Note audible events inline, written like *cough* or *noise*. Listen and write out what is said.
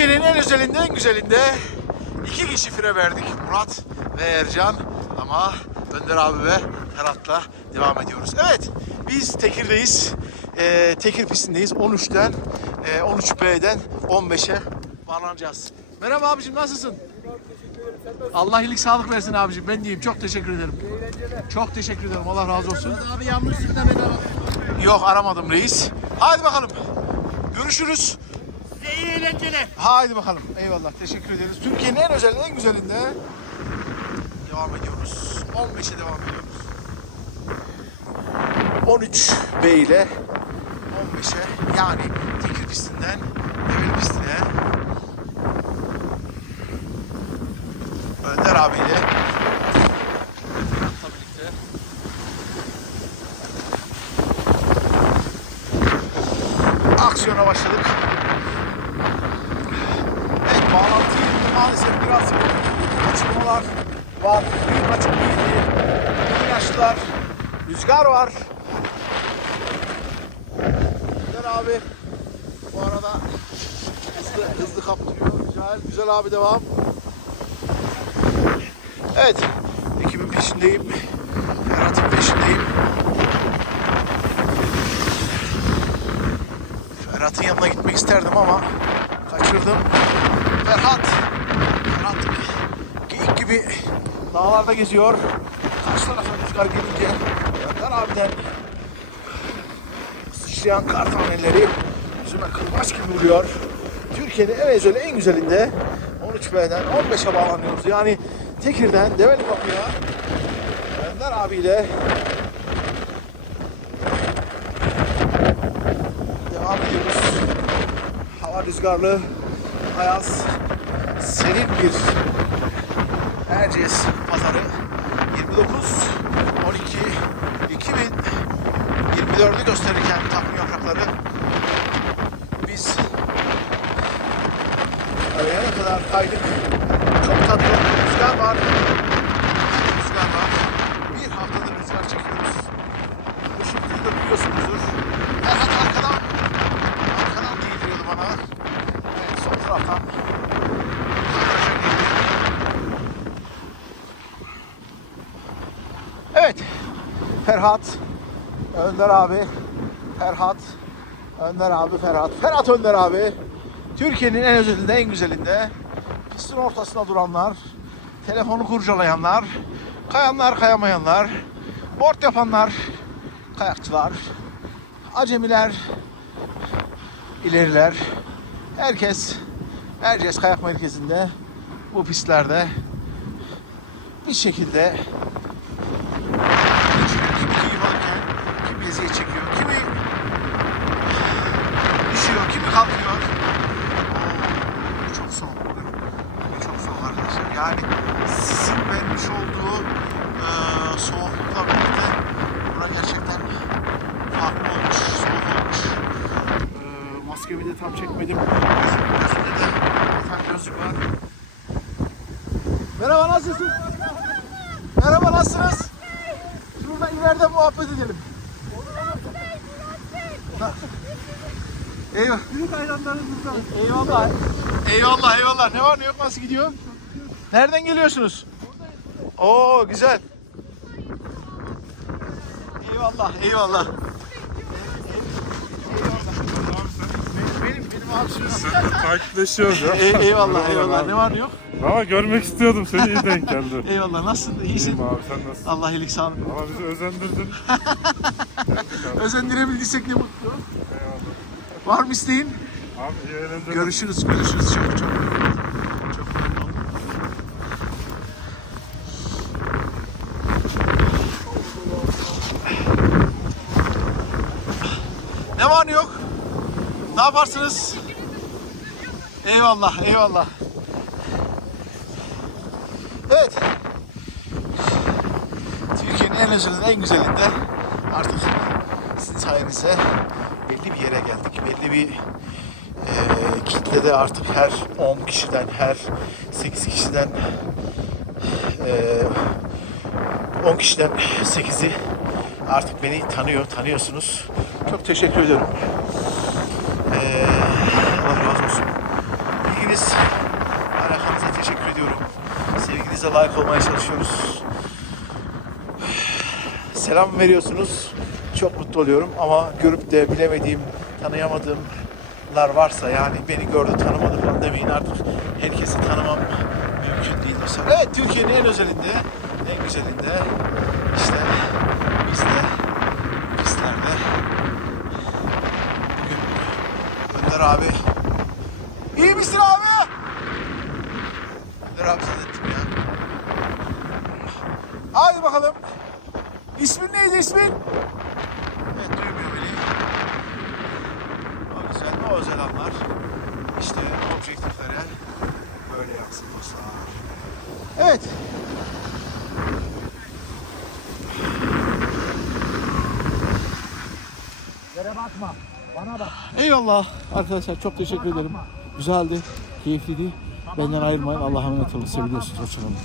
Türkiye'nin en özelinde en güzelinde iki kişi fire verdik. Murat ve Ercan. Ama Önder abi ve Ferhat'la devam ediyoruz. Evet biz Tekir'deyiz. Ee, Tekir pistindeyiz. 13'ten e, 13B'den 15'e bağlanacağız. Merhaba abicim nasılsın? Allah iyilik sağlık versin abicim. Ben diyeyim. Çok teşekkür ederim. Çok teşekkür ederim. Allah razı olsun. Abi yağmur sürüden bedava. Yok aramadım reis. Hadi bakalım. Görüşürüz. İyi eğlenceler. Haydi bakalım. Eyvallah. Teşekkür ederiz. Türkiye'nin en özel, en güzelinde devam ediyoruz. 15'e devam ediyoruz. 13 B ile 15'e yani Tekir pistinden Develi pistine Önder abiyle Ferhat'la birlikte aksiyona başladık. Bağlantıyı maalesef biraz uçurmalar var. Büyük açık değildi. İlaçlar, rüzgar var. Güzel abi. Bu arada hızlı, hızlı kaptırıyor. Güzel, güzel abi devam. Evet. Ekibin peşindeyim. Ferhat'ın peşindeyim. Ferhat'ın yanına gitmek isterdim ama kaçırdım. Ferhat. Ferhat geyik gibi dağlarda geziyor. Karşı tarafa rüzgar gelince Önder abiden sıçrayan kar taneleri yüzüme kırbaç gibi vuruyor. Türkiye'nin en özeli en güzelinde 13B'den 15'e bağlanıyoruz. Yani Tekir'den Develi Kapı'ya Önder abiyle devam ediyoruz. Hava rüzgarlı, ayaz, serin bir Erciyes pazarı. 29 12 2024'ü gösterirken takvim yaprakları. Biz arayana kadar kaydık. Çok tatlı rüzgar var. Rüzgar var. Bir haftadır rüzgar çekiyoruz. Bu şekilde de biliyorsunuzdur. Ferhat arkadan arkadan değdiriyordu bana. Girdi. Evet. Ferhat, Önder abi, Ferhat, Önder abi, Ferhat, Ferhat Önder abi. Türkiye'nin en özelinde, en güzelinde pistin ortasına duranlar, telefonu kurcalayanlar, kayanlar, kayamayanlar, board yapanlar, kayakçılar, acemiler, ileriler. Herkes Erciyes Kayak Merkezi'nde bu pistlerde bir şekilde. Kimi kıyım alırken, kimi eziyet çekiyor, kimi düşüyor, kimi kalkıyor. Oo, çok soğuk bugün. Çok soğuk arkadaşlar. Yani sizin vermiş olduğu eee soğuklukla birlikte bura gerçekten farklı olmuş, soğuk olmuş. Eee maskemi de tam çekmedim. Gözüm- Gözümde de bir tane gözlük var. Nasılsın? Merhaba nasılsınız? Şurada ileride muhabbet edelim. Eyvah. Büyük hayranlarımızdan. Eyvallah. Eyvallah eyvallah. Ne var ne yok nasıl gidiyor? Nereden geliyorsunuz? Oo güzel. Eyvallah eyvallah. Takipleşiyoruz ya. Ey- eyvallah eyvallah. Ne var ne yok? Ama görmek istiyordum seni iyi denk geldi. *laughs* Eyvallah. Nasılsın? İyisin. İyiyim abi sen nasılsın? Allah iyilik sağlık. Ama bizi özendirdin. *laughs* Özendirebildiysek ne mutlu. Eyvallah. Var mı isteğin? Abi iyi eğlenceler. Görüşürüz, görüşürüz. Çok çok. Çok memnun oldum. Ne var ne yok? Ne yaparsınız? Eyvallah, eyvallah. Evet. Türkiye'nin en özelinde, en güzelinde artık sizin sayenizde belli bir yere geldik. Belli bir e, kitlede artık her 10 kişiden, her 8 kişiden e, 10 kişiden 8'i artık beni tanıyor, tanıyorsunuz. Çok teşekkür ederim. Allah razı olsun. sevginiz, alakanıza teşekkür ediyorum. Sevginize layık olmaya çalışıyoruz. Selam veriyorsunuz. Çok mutlu oluyorum ama görüp de bilemediğim, tanıyamadığımlar varsa yani beni gördü tanımadı falan demeyin artık. Herkesi tanımam mümkün değil. Evet Türkiye'nin en özelinde, en güzelinde işte biz de pistlerde bugün Önder abi İyi misin abi? Önder abi zannettim ya. Hadi bakalım. İsmin neydi ismin? Evet duymuyor beni. O güzel, o özel anlar. İşte objektiflere böyle yansın dostlar. Evet. Yere bakma. Eyvallah arkadaşlar çok teşekkür ederim. Güzeldi, keyifliydi. Benden ayrılmayın. Allah'a emanet olun. Seviyorsunuz. Hoşçakalın.